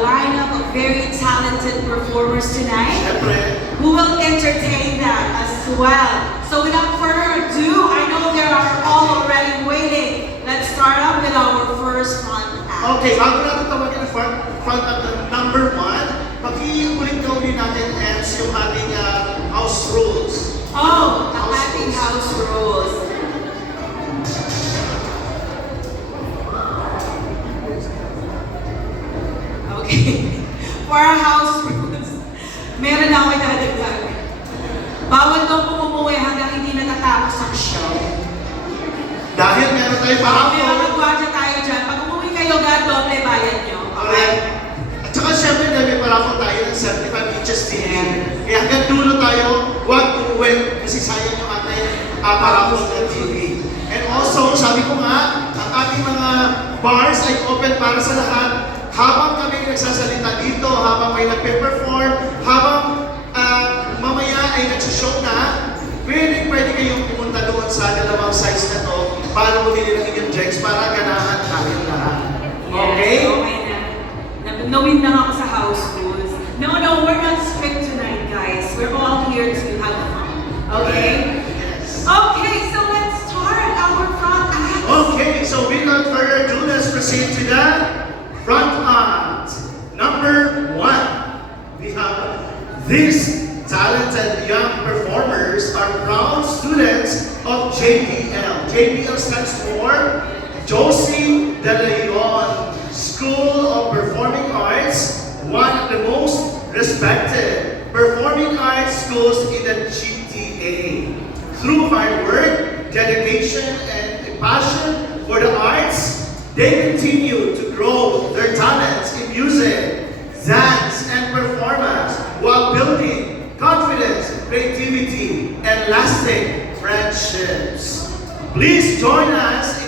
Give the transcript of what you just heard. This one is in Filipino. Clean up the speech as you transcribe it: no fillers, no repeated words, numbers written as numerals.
lineup of very talented performers tonight Siyempre, who will entertain them as well. So without further ado, I know they are all already waiting. Let's start up with our first front act. okay, bago natin tawagin ang front at the number 1, makiulit na ulit natin ends yung ating house rules. Oh, the acting house rules. Okay. For our house rules, meron na ako idadagdag. Bawal daw po umuwi hanggang hindi natatapos ang show. Dahil meron tayo May paraffol. mga gwardiya tayo dyan. Pag umuwi kayo, God, doble bayad nyo. Alright. At saka syempre dahil may paraffol tayo ng 75 inches TV. Kaya hanggang dulo tayo, huwag umuwi kasi sayang yung ating paraffol ng TV. And also, sabi ko nga, ang ating mga bars ay open para sa lahat. Habang kami nagsasalita dito, habang may nagpe-perform, habang mamaya ay nagsishow na, pwede kayong pumunta doon sa dalawang size na to para bumili ng inyong drinks para ganahan tayong lahat. Okay? Yes, okay na. Nawin lang ako sa house rules. No, we're not strict tonight, guys. We're all here to have fun. Okay? Yes. Okay, so let's start our front act. Okay, so without further ado, let's proceed to the front act. Number 1, we have these talented young performers are proud students of JPL. JPL stands for Josie De Leon School of Performing Arts, one of the most respected performing arts schools in the GTA. Through hard work, dedication, and a passion for the arts, they continue to grow their talents in music, dance, and performance while building confidence, creativity, and lasting friendships. Please join us